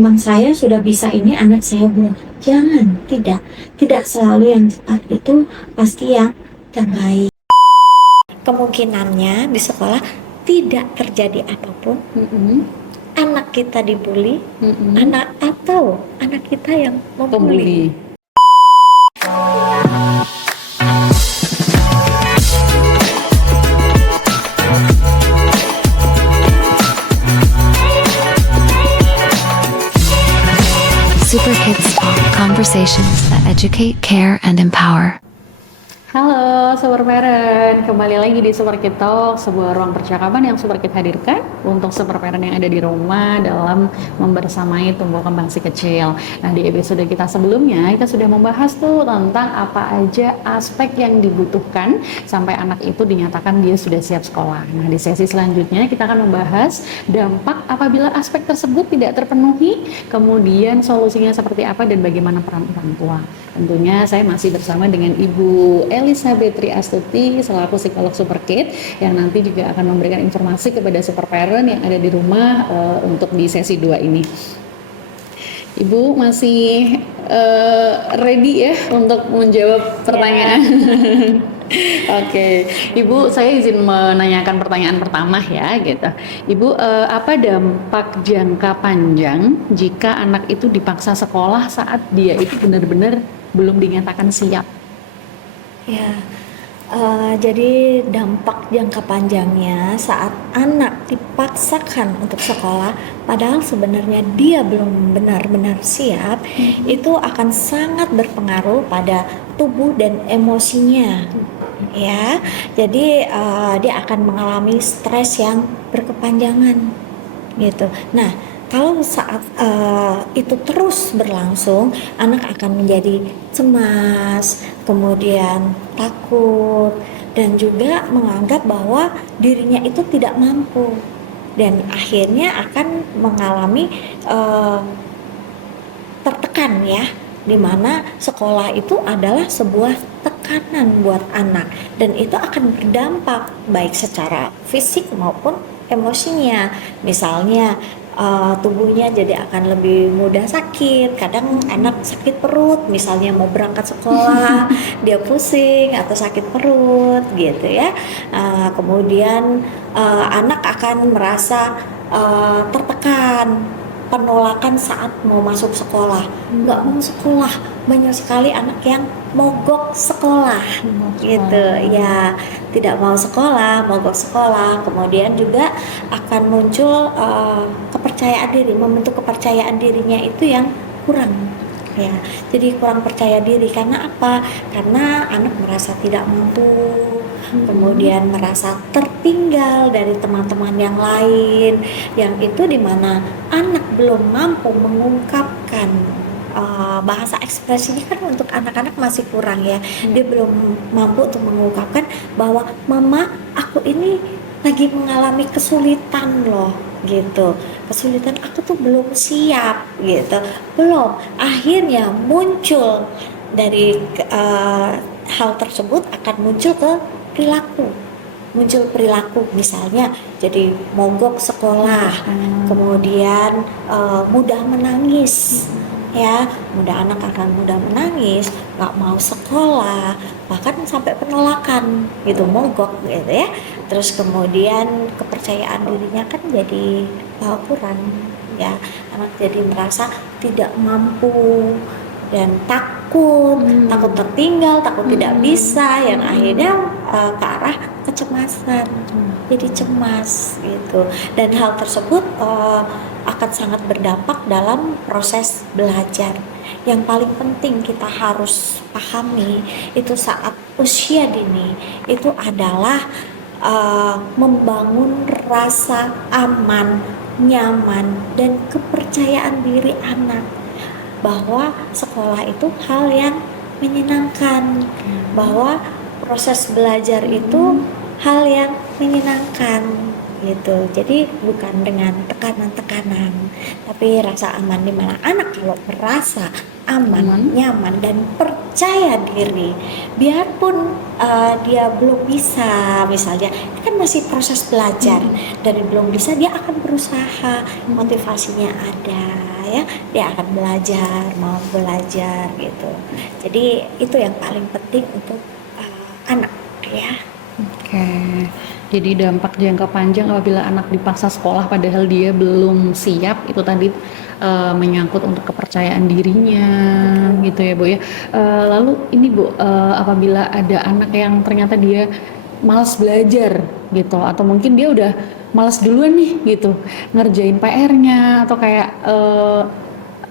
Memang saya sudah bisa ini, anak saya belum. Jangan, tidak selalu yang cepat itu pasti yang terbaik. Kemungkinannya di sekolah tidak terjadi apapun. Anak kita dibully, anak kita yang membuli. Super Kids Talk, conversations that educate, care, and empower. Halo Super Parent, kembali lagi di Super Kid Talk, sebuah ruang percakapan yang Super Kid hadirkan untuk Super Parent yang ada di rumah dalam membersamai tumbuh kembang si kecil. Nah, di episode kita sebelumnya kita sudah membahas tuh tentang apa aja aspek yang dibutuhkan sampai anak itu dinyatakan dia sudah siap sekolah. Nah, di sesi selanjutnya kita akan membahas dampak apabila aspek tersebut tidak terpenuhi, kemudian solusinya seperti apa dan bagaimana peran orang tua. Tentunya saya masih bersama dengan Ibu Elizabeth Triastuti selaku psikolog Super Kid yang nanti juga akan memberikan informasi kepada Super Parent yang ada di rumah untuk di sesi 2 ini. Ibu masih ready ya untuk menjawab pertanyaan? Oke, Ibu, saya izin menanyakan pertanyaan pertama ya, gitu. Ibu, apa dampak jangka panjang jika anak itu dipaksa sekolah saat dia itu benar-benar belum dinyatakan siap? Ya, jadi dampak jangka panjangnya saat anak dipaksakan untuk sekolah, padahal sebenarnya dia belum benar-benar siap, itu akan sangat berpengaruh pada tubuh dan emosinya. Ya, jadi dia akan mengalami stres yang berkepanjangan, gitu. Nah, kalau saat itu terus berlangsung, anak akan menjadi cemas, kemudian takut, dan juga menganggap bahwa dirinya itu tidak mampu, dan akhirnya akan mengalami tertekan ya, dimana sekolah itu adalah sebuah tekanan buat anak, dan itu akan berdampak baik secara fisik maupun emosinya. Misalnya tubuhnya jadi akan lebih mudah sakit. Kadang anak sakit perut, misalnya mau berangkat sekolah dia pusing atau sakit perut gitu ya. Kemudian anak akan merasa tertekan, penolakan saat mau masuk sekolah, nggak mau sekolah. Banyak sekali anak yang mogok sekolah gitu ya, tidak mau sekolah, mogok sekolah. Kemudian juga akan muncul kepercayaan diri, membentuk kepercayaan dirinya itu yang kurang ya. Jadi kurang percaya diri karena apa? Karena anak merasa tidak mampu, kemudian merasa tertinggal dari teman-teman yang lain, yang itu dimana anak belum mampu mengungkapkan bahasa ekspresinya. Kan untuk anak-anak masih kurang ya, dia belum mampu untuk mengungkapkan bahwa mama, aku ini lagi mengalami kesulitan loh gitu, kesulitan, aku tuh belum siap gitu, belum. Akhirnya muncul dari hal tersebut akan muncul ke perilaku, misalnya jadi mogok sekolah, kemudian mudah menangis ya, anak akan mudah menangis, nggak mau sekolah, bahkan sampai penolakan gitu, mogok gitu ya. Terus kemudian kepercayaan dirinya kan jadi kurang ya, anak jadi merasa tidak mampu dan takut tertinggal, takut tidak bisa, yang akhirnya ke arah kecemasan, jadi cemas gitu. Dan hal tersebut akan sangat berdampak dalam proses belajar. Yang paling penting kita harus pahami itu saat usia dini itu adalah membangun rasa aman, nyaman, dan kepercayaan diri anak bahwa sekolah itu hal yang menyenangkan, bahwa proses belajar itu hal yang menyenangkan gitu. Jadi bukan dengan tekanan-tekanan, tapi rasa aman, di mana anak kalau merasa aman, nyaman, dan percaya diri, biarpun dia belum bisa, misalnya kan masih proses belajar, dari belum bisa dia akan berusaha, motivasinya ada ya dia akan mau belajar gitu. Jadi itu yang paling penting untuk anak ya. Oke. Jadi dampak jangka panjang apabila anak dipaksa sekolah padahal dia belum siap itu tadi menyangkut untuk kepercayaan dirinya gitu ya Bu ya. Lalu ini Bu, apabila ada anak yang ternyata dia malas belajar gitu atau mungkin dia udah malas duluan nih gitu ngerjain PR-nya atau kayak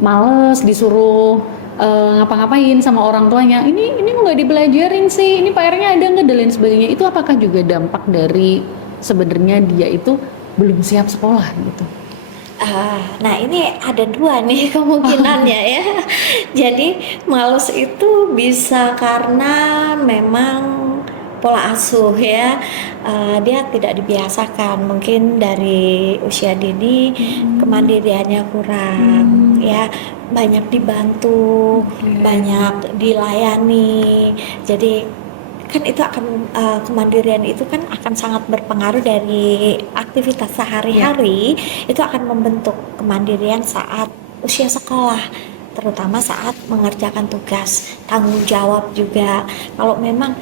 males disuruh ngapa-ngapain sama orang tuanya, ini kok nggak dibelajarin sih, ini PR-nya ada nggak dan lain sebagainya, itu apakah juga dampak dari sebenarnya dia itu belum siap sekolah gitu? Nah ini ada dua nih kemungkinannya ya. Jadi males itu bisa karena memang pola asuh ya, dia tidak dibiasakan, mungkin dari usia dini kemandiriannya kurang ya, banyak dibantu, banyak dilayani. Jadi kan itu akan kemandirian itu kan akan sangat berpengaruh dari aktivitas sehari-hari, itu akan membentuk kemandirian saat usia sekolah, terutama saat mengerjakan tugas, tanggung jawab juga. Kalau memang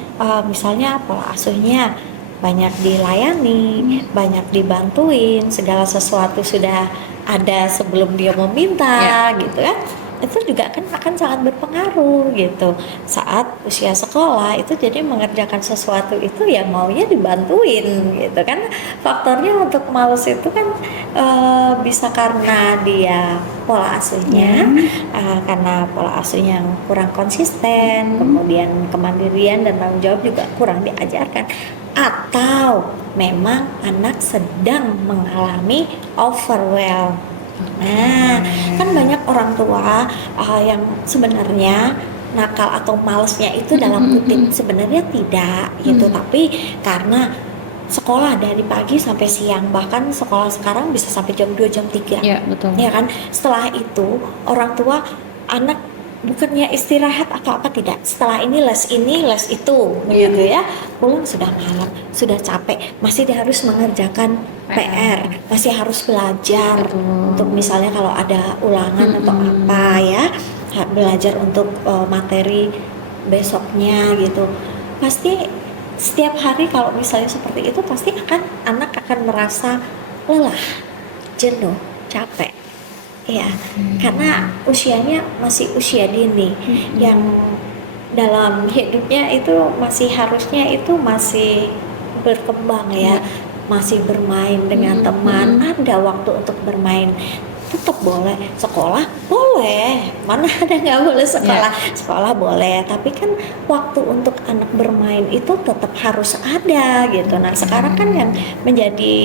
misalnya pola asuhnya banyak dilayani, banyak dibantuin, segala sesuatu sudah ada sebelum dia meminta gitu kan, itu juga kan akan sangat berpengaruh gitu saat usia sekolah itu. Jadi mengerjakan sesuatu itu ya maunya dibantuin gitu kan. Faktornya untuk malas itu kan bisa karena dia pola asuhnya, karena pola asuhnya yang kurang konsisten, kemudian kemandirian dan tanggung jawab juga kurang diajarkan, atau memang anak sedang mengalami overwhelm. Nah, kan banyak orang tua yang sebenarnya nakal atau malesnya itu dalam kutip sebenarnya tidak gitu, tapi karena sekolah dari pagi sampai siang, bahkan sekolah sekarang bisa sampai jam 2 jam 3. Ya, betul. Ya kan? Setelah itu orang tua anak bukannya istirahat atau apa, tidak. Setelah ini les itu gitu ya. Pulang sudah malam, sudah capek, masih dia harus mengerjakan PR, masih harus belajar untuk misalnya kalau ada ulangan atau apa ya, belajar untuk materi besoknya gitu. Pasti setiap hari kalau misalnya seperti itu pasti anak akan merasa lelah, jenuh, capek. Ya, karena usianya masih usia dini yang dalam hidupnya itu masih harusnya itu masih berkembang ya, masih bermain dengan teman, ada waktu untuk bermain. Tetap boleh sekolah, boleh, mana ada nggak boleh sekolah, sekolah boleh, tapi kan waktu untuk anak bermain itu tetap harus ada gitu. Nah sekarang kan yang menjadi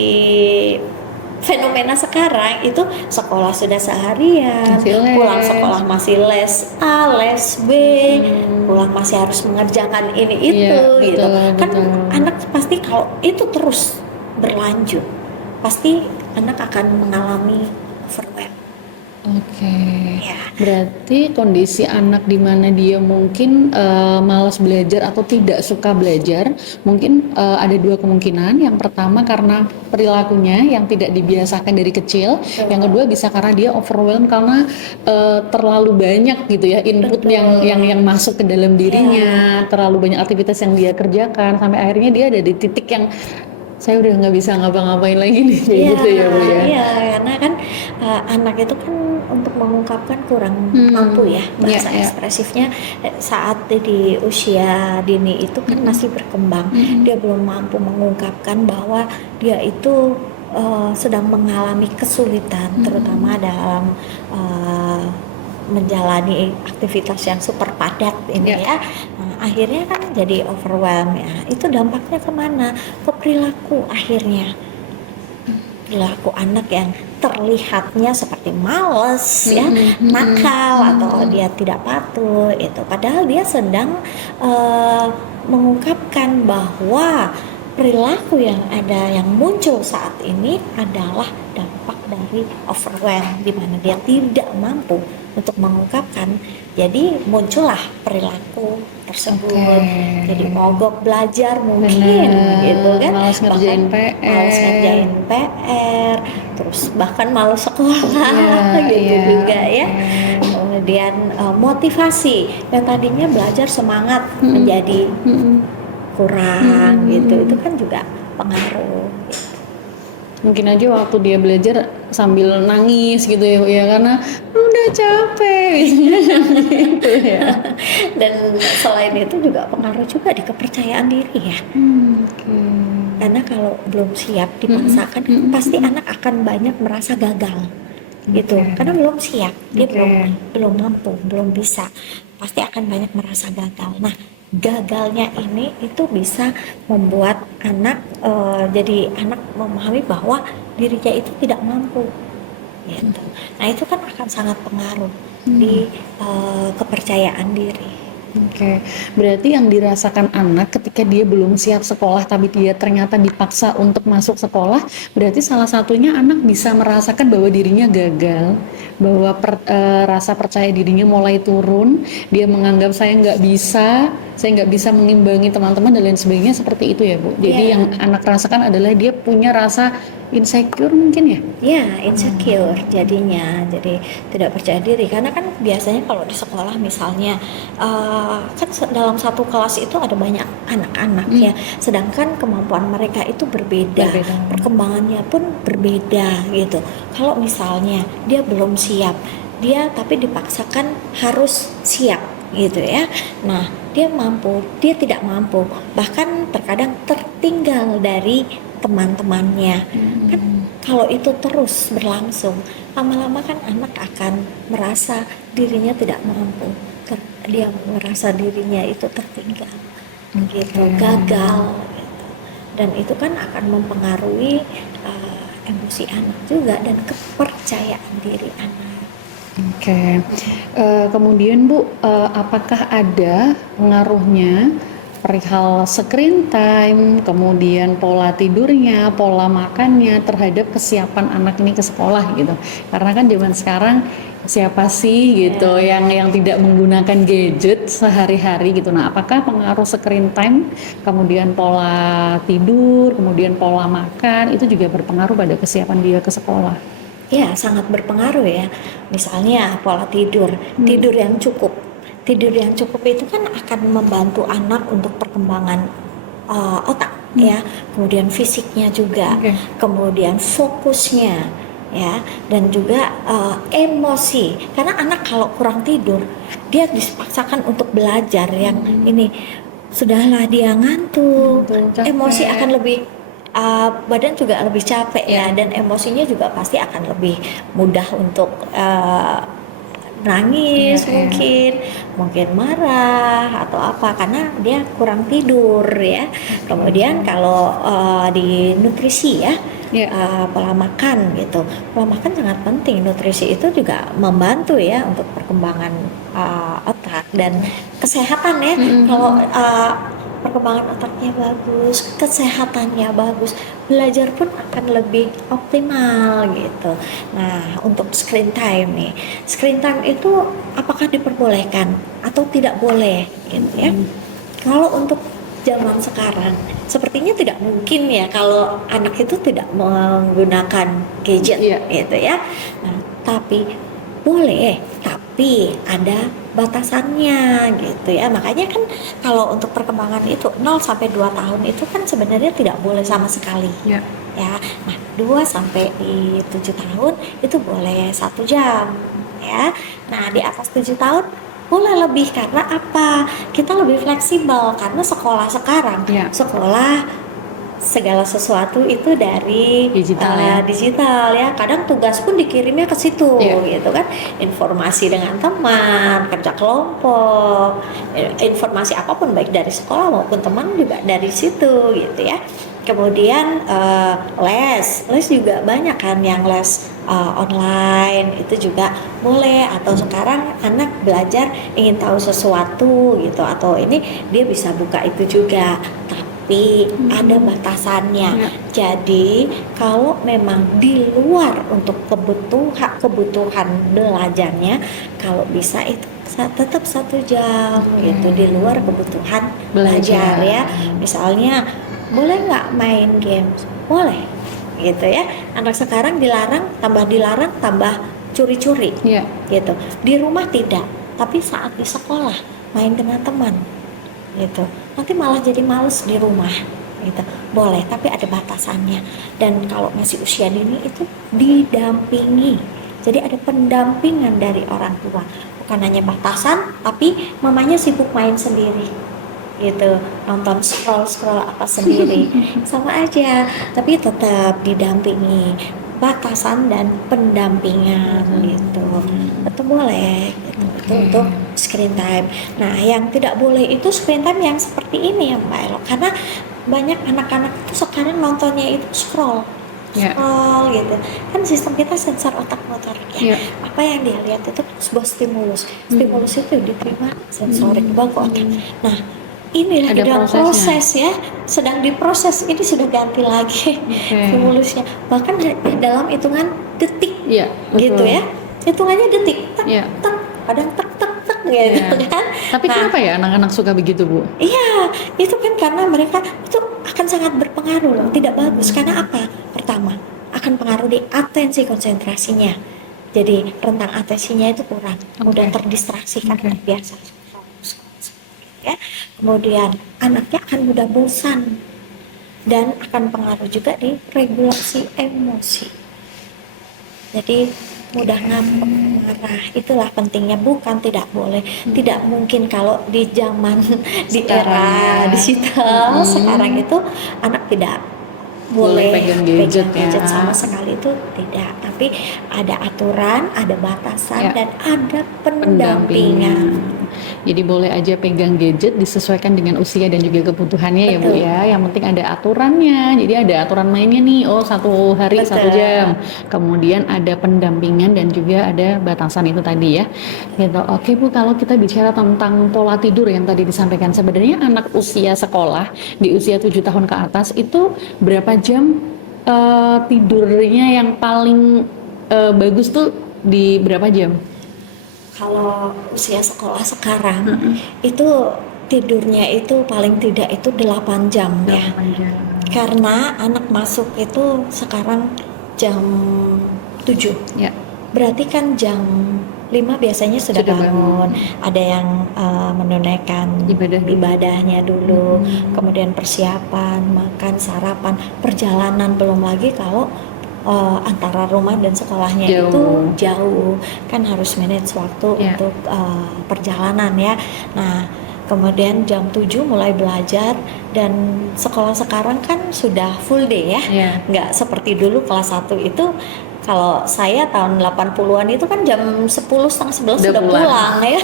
fenomena sekarang itu sekolah sudah seharian, pulang sekolah masih les A, les B, pulang masih harus mengerjakan ini itu gitu. Kan anak pasti kalau itu terus berlanjut, pasti anak akan mengalami overwhelm. Oke. Berarti kondisi anak di mana dia mungkin malas belajar atau tidak suka belajar, mungkin ada dua kemungkinan. Yang pertama karena perilakunya yang tidak dibiasakan dari kecil. Yang kedua bisa karena dia overwhelm karena terlalu banyak gitu ya input yang masuk ke dalam dirinya, terlalu banyak aktivitas yang dia kerjakan sampai akhirnya dia ada di titik yang saya udah nggak bisa ngapa-ngapain lagi nih kayak gitu ya Bu ya. Iya, karena kan anak itu kan untuk mengungkapkan kurang mampu ya, bahasa ekspresifnya saat di usia dini itu kan masih berkembang, dia belum mampu mengungkapkan bahwa dia itu sedang mengalami kesulitan, terutama dalam menjalani aktivitas yang super padat ini ya. Nah, akhirnya kan jadi overwhelm ya. Itu dampaknya kemana? Ke perilaku akhirnya. Perilaku anak yang terlihatnya seperti malas ya, nakal atau dia tidak patuh itu. Padahal dia sedang mengungkapkan bahwa perilaku yang ada yang muncul saat ini adalah dampak dari overwhelm, di mana dia tidak mampu untuk mengungkapkan, jadi muncullah perilaku tersebut. Jadi mogok belajar mungkin gitu kan, malas ngerjain PR, terus bahkan malu sekolah Iya, gitu iya, juga ya. oke. Kemudian motivasi yang tadinya belajar semangat Mm-mm. menjadi Mm-mm. kurang gitu, Mm-mm. itu kan juga pengaruh gitu. Mungkin aja waktu dia belajar sambil nangis gitu ya karena udah capek biasanya gitu ya. Dan selain itu juga pengaruh juga di kepercayaan diri ya. Oke. Karena kalau belum siap dipaksakan, Mm-mm. pasti anak akan banyak merasa gagal gitu. Oke. Karena belum siap, dia Oke. belum mampu, belum bisa. Pasti akan banyak merasa gagal. Nah, gagalnya ini itu bisa membuat anak jadi anak memahami bahwa dirinya itu tidak mampu gitu. Nah, itu kan akan sangat pengaruh di kepercayaan diri. Oke, berarti yang dirasakan anak ketika dia belum siap sekolah tapi dia ternyata dipaksa untuk masuk sekolah, berarti salah satunya anak bisa merasakan bahwa dirinya gagal, bahwa rasa percaya dirinya mulai turun, dia menganggap saya nggak bisa mengimbangi teman-teman dan lain sebagainya, seperti itu ya Bu. Jadi Iya. yang anak rasakan adalah dia punya rasa insecure mungkin ya? Ya, insecure jadinya, jadi tidak percaya diri. Karena kan biasanya kalau di sekolah misalnya, kan dalam satu kelas itu ada banyak anak-anak ya, sedangkan kemampuan mereka itu berbeda, Berbeda. perkembangannya pun berbeda gitu. Kalau misalnya dia belum siap, dia tapi dipaksakan harus siap gitu ya. Nah, dia tidak mampu, bahkan terkadang tertinggal dari teman-temannya. Kan kalau itu terus berlangsung, lama-lama kan anak akan merasa dirinya tidak mampu. Dia merasa dirinya itu tertinggal, gitu, gagal, gitu. Dan itu kan akan mempengaruhi emosi anak juga dan kepercayaan diri anak. Oke, kemudian Bu, apakah ada pengaruhnya perihal screen time, kemudian pola tidurnya, pola makannya terhadap kesiapan anak ini ke sekolah gitu? Karena kan zaman sekarang siapa sih gitu yang tidak menggunakan gadget sehari-hari gitu. Nah, apakah pengaruh screen time, kemudian pola tidur, kemudian pola makan itu juga berpengaruh pada kesiapan dia ke sekolah? Ya, sangat berpengaruh ya. Misalnya pola tidur, tidur yang cukup. Tidur yang cukup itu kan akan membantu anak untuk perkembangan otak ya, kemudian fisiknya juga, Oke. kemudian fokusnya ya, dan juga emosi. Karena anak kalau kurang tidur, dia dipaksakan untuk belajar yang ini, sudahlah dia ngantuk, Capek. emosi akan lebih badan juga lebih capek ya, dan emosinya juga pasti akan lebih mudah untuk nangis, mungkin marah atau apa karena dia kurang tidur ya. Kemudian kalau di nutrisi ya, pola makan gitu, pola makan sangat penting. Nutrisi itu juga membantu ya untuk perkembangan otak dan kesehatan ya. Kalau perkembangan otaknya bagus, kesehatannya bagus, belajar pun akan lebih optimal gitu. Nah, untuk screen time nih, screen time itu apakah diperbolehkan atau tidak boleh gitu ya? Kalau untuk zaman sekarang, sepertinya tidak mungkin ya kalau anak itu tidak menggunakan gadget gitu ya. Nah, tapi boleh, tapi ada batasannya gitu ya. Makanya kan kalau untuk perkembangan itu 0 sampai 2 tahun itu kan sebenarnya tidak boleh sama sekali. Ya. Nah, 2 sampai di 7 tahun itu boleh 1 jam ya. Nah, di atas 7 tahun boleh lebih karena apa? Kita lebih fleksibel karena sekolah sekarang, sekolah segala sesuatu itu dari digital ya. Kadang tugas pun dikirimnya ke situ gitu kan, informasi dengan teman, kerja kelompok, informasi apapun baik dari sekolah maupun teman juga dari situ gitu ya. Kemudian les juga banyak kan yang les online itu juga boleh, atau sekarang anak belajar ingin tahu sesuatu gitu atau ini dia bisa buka itu juga, tapi ada batasannya. Jadi kalau memang di luar untuk kebutuhan belajarnya, kalau bisa itu tetap 1 jam gitu di luar kebutuhan belajar ya. Misalnya boleh nggak main games? Boleh gitu ya. Anak sekarang dilarang tambah curi-curi Iya. gitu. Di rumah tidak, tapi saat di sekolah main dengan teman gitu. Nanti malah jadi males di rumah gitu. Boleh, tapi ada batasannya. Dan kalau masih usia dini itu didampingi. Jadi ada pendampingan dari orang tua. Bukan hanya batasan, tapi mamanya sibuk main sendiri gitu, nonton scroll apa sendiri sama aja, tapi tetap didampingi, batasan dan pendampingan gitu. Itu boleh gitu. Itu untuk screen time. Nah, yang tidak boleh itu screen time yang seperti ini ya Mbak Elo, karena banyak anak-anak itu sekarang nontonnya itu scroll Ya. gitu kan. Sistem kita sensor otak motorik ya. Ya. Apa yang dia lihat itu sebuah stimulus itu diterima sensorik bawah otak. Nah, ini lagi Ada dalam prosesnya. proses ya, sedang diproses, ini sudah ganti lagi stimulusnya, bahkan dalam hitungan detik Iya, gitu betul. ya, hitungannya detik, tek Iya. tek, kadang tek tek tek gitu Iya. kan. Tapi Nah, kenapa ya anak-anak suka begitu, Bu? iya, itu kan karena mereka itu akan sangat berpengaruh loh, tidak bagus. Karena apa? Pertama, akan pengaruh di atensi konsentrasinya. Jadi rentang atensinya itu kurang, mudah terdistraksi karena Oke. terbiasa. Ya. Kemudian anaknya akan mudah bosan dan akan pengaruh juga di regulasi emosi. Jadi mudah ngambek, marah. Itulah pentingnya, bukan tidak boleh. Tidak mungkin kalau di zaman di era Sekarang ya. digital sekarang itu anak tidak Boleh pegang gadget ya. sama sekali, itu tidak. Tapi ada aturan, ada batasan Ya. dan ada pendampingan. Jadi boleh aja pegang gadget disesuaikan dengan usia dan juga kebutuhannya ya Bu Betul. ya. Yang penting ada aturannya. Jadi ada aturan mainnya nih. Oh, 1 hari 1 Betul. jam. Kemudian ada pendampingan dan juga ada batasan itu tadi ya. Gitu. Oke Bu, kalau kita bicara tentang pola tidur yang tadi disampaikan, sebenarnya anak usia sekolah di usia 7 tahun ke atas itu berapa jam tidurnya yang paling bagus tuh di berapa jam? Kalau usia sekolah sekarang itu tidurnya itu paling tidak itu 8 jam ya. Karena anak masuk itu sekarang jam 7. Ya. Berarti kan jam 5 biasanya sudah bangun. Ada yang menunaikan ibadahnya dulu, kemudian persiapan, makan, sarapan, perjalanan, belum lagi kalau antara rumah dan sekolahnya itu jauh, kan harus manage waktu untuk perjalanan ya. Nah, kemudian jam 7 mulai belajar, dan sekolah sekarang kan sudah full day ya. Nggak seperti dulu kelas 1 itu, kalau saya tahun 80-an itu kan jam 10, setengah 11 sudah pulang ya.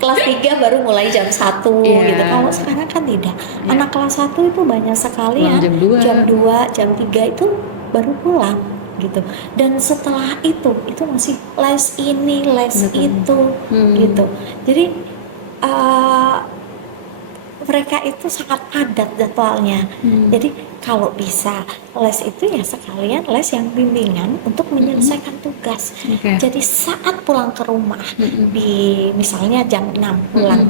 Kelas 3 baru mulai jam 1 gitu. Kalau sekarang kan tidak. Anak kelas 1 itu banyak sekali ya. Jam 2, jam 3 itu baru pulang gitu. Dan setelah itu masih les ini, les itu gitu. Jadi mereka itu sangat padat jadwalnya. Jadi kalau bisa les itu ya sekalian les yang bimbingan untuk menyelesaikan tugas. Jadi saat pulang ke rumah di misalnya jam 6 pulang,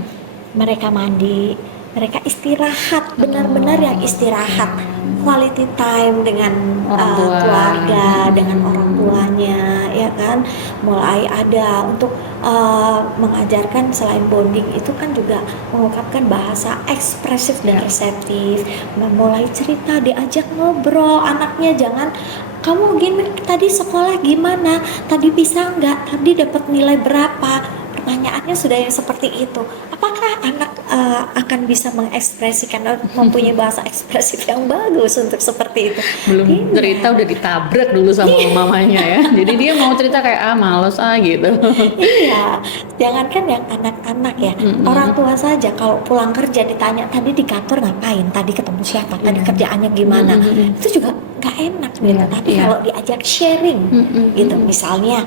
mereka mandi, mereka istirahat, benar-benar yang istirahat, quality time dengan keluarga, dengan orang tuanya, ya kan. Mulai ada untuk mengajarkan, selain bonding itu kan juga mengungkapkan bahasa ekspresif dan reseptif, memulai cerita, diajak ngobrol anaknya. Jangan, kamu gini tadi sekolah gimana, tadi bisa nggak, tadi dapat nilai berapa. Pertanyaannya sudah yang seperti itu. Apakah anak akan bisa mengekspresikan, mempunyai bahasa ekspresif yang bagus untuk seperti itu? Belum cerita udah ditabrak dulu sama mamanya ya. Jadi dia mau cerita kayak males gitu. Iya, jangankan yang anak-anak ya, orang tua saja kalau pulang kerja ditanya tadi di kantor ngapain, tadi ketemu siapa, tadi kerjaannya gimana, itu juga nggak enak gitu. Tapi kalau diajak sharing gitu, misalnya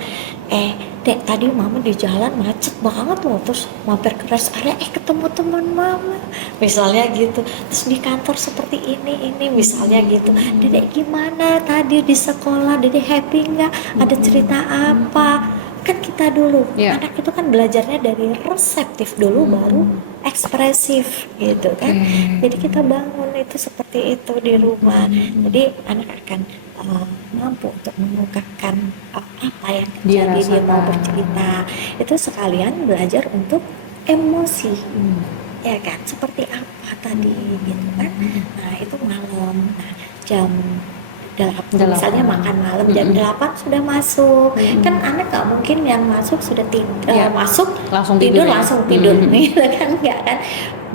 Dek, tadi mama di jalan macet banget loh, terus mampir ke rest area, ketemu teman mama, misalnya gitu. Terus di kantor seperti ini misalnya gitu. Dedek gimana tadi di sekolah, Dedek happy nggak? Ada cerita apa? Kan kita dulu, anak itu kan belajarnya dari reseptif dulu, baru ekspresif gitu kan. Jadi kita bangun itu seperti itu di rumah. Jadi anak akan mampu untuk mengungkapkan apa yang Dia terjadi, dia mau rasakan. bercerita. Itu sekalian belajar untuk emosi, ya kan? Seperti apa tadi gitu kan? Nah itu malam. Nah jam 8 misalnya makan malam jam 8 sudah masuk. Kan anak nggak mungkin yang masuk sudah Ya, masuk langsung tidur tidur ya? langsung tidur gitu kan, nggak kan.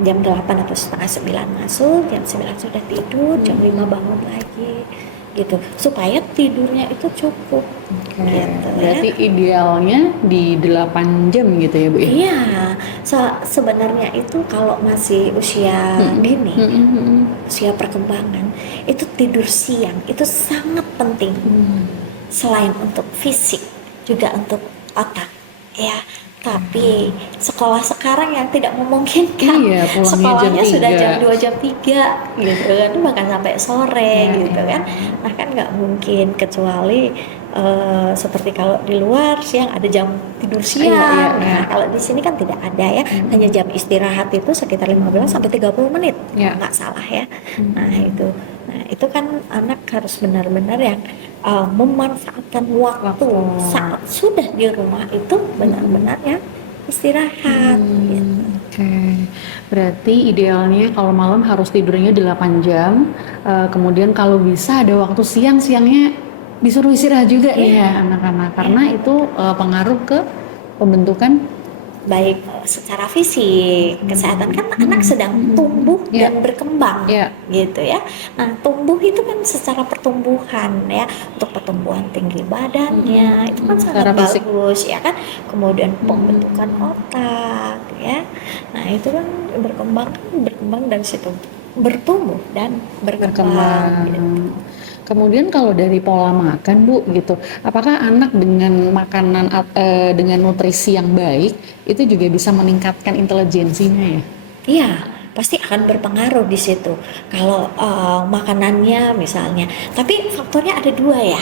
Jam 8 atau setengah 9 masuk, jam 9 sudah tidur, jam 5 bangun lagi gitu, supaya tidurnya itu cukup. Gitu Berarti ya. idealnya di 8 jam gitu ya Bu ya? Iya, sebenarnya itu kalau masih usia dini, usia perkembangan, itu tidur siang itu sangat penting. Selain untuk fisik, juga untuk otak, ya. Tapi sekolah sekarang yang tidak memungkinkan, Iya, pulangnya sekolahnya jam sudah 3. jam 2 jam 3 gitu kan, bahkan sampai sore Ya, gitu kan. Nah kan nggak mungkin, kecuali seperti kalau di luar siang ada jam tidur siang. Iya. Nah kalau di sini kan tidak ada ya, hanya jam istirahat itu sekitar 15 sampai 30 menit, Ya. nggak salah ya. Nah itu kan anak harus benar-benar yang memanfaatkan waktu saat sudah di rumah itu benar-benar ya istirahat gitu. Oke. Berarti idealnya kalau malam harus tidurnya 8 jam. Kemudian kalau bisa ada waktu siangnya disuruh istirahat juga nih ya anak-anak, karena itu pengaruh ke pembentukan. Baik secara fisik, kesehatan kan anak sedang tumbuh Ya. dan berkembang Ya. gitu ya. Nah tumbuh itu kan secara pertumbuhan ya, untuk pertumbuhan tinggi badannya itu kan sangat Secara fisik. bagus ya kan. Kemudian pembentukan otak ya. Nah itu kan berkembang dari situ, bertumbuh dan berkembang gitu. Kemudian kalau dari pola makan Bu gitu, apakah anak dengan makanan dengan nutrisi yang baik itu juga bisa meningkatkan intelijensinya ya? Iya, pasti akan berpengaruh di situ. Kalau makanannya misalnya, tapi faktornya ada dua ya.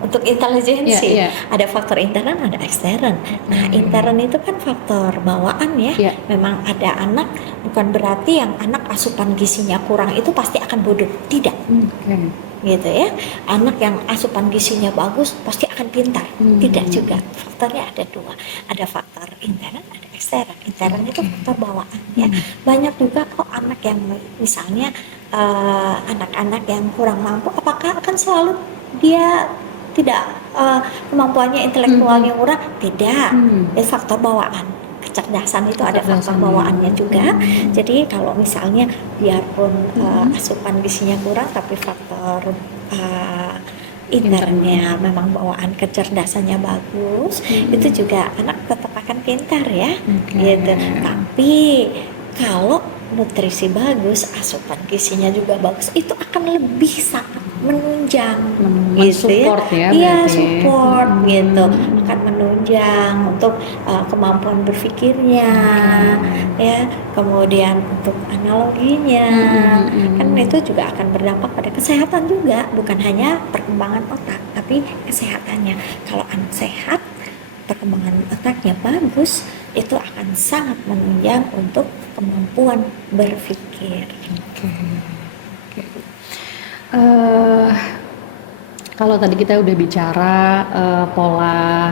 Untuk intelijensi, Iya. ada faktor intern, ada ekstern. Nah, intern itu kan faktor bawaan ya. Iya. Memang ada anak, bukan berarti yang anak asupan gizinya kurang itu pasti akan bodoh. Tidak. Oke. Gitu ya. Anak yang asupan gizinya bagus pasti akan pintar. Tidak juga. Faktornya ada dua. Ada faktor intern, ada ekstern. Intern itu faktor bawaan ya. Banyak juga kok anak yang misalnya anak-anak yang kurang mampu, apakah akan selalu dia tidak kemampuannya intelektualnya kurang? Tidak. Itu faktor bawaan. Kecerdasan itu ada faktor bawaannya juga. Jadi kalau misalnya biarpun asupan gizinya kurang, tapi faktor internnya memang bawaan kecerdasannya bagus, itu juga anak tetap akan pintar ya. Gitu. Tapi kalau nutrisi bagus, asupan gizinya juga bagus, itu akan lebih sangat menunjang gitu Mensupport ya Iya, berarti. support gitu, akan menunjang untuk kemampuan berpikirnya ya, kemudian untuk analoginya kan itu juga akan berdampak pada kesehatan juga, bukan hanya perkembangan otak tapi kesehatannya. Kalau anak sehat, perkembangan otaknya bagus, itu akan sangat menunjang untuk kemampuan berpikir. Kalau tadi kita udah bicara pola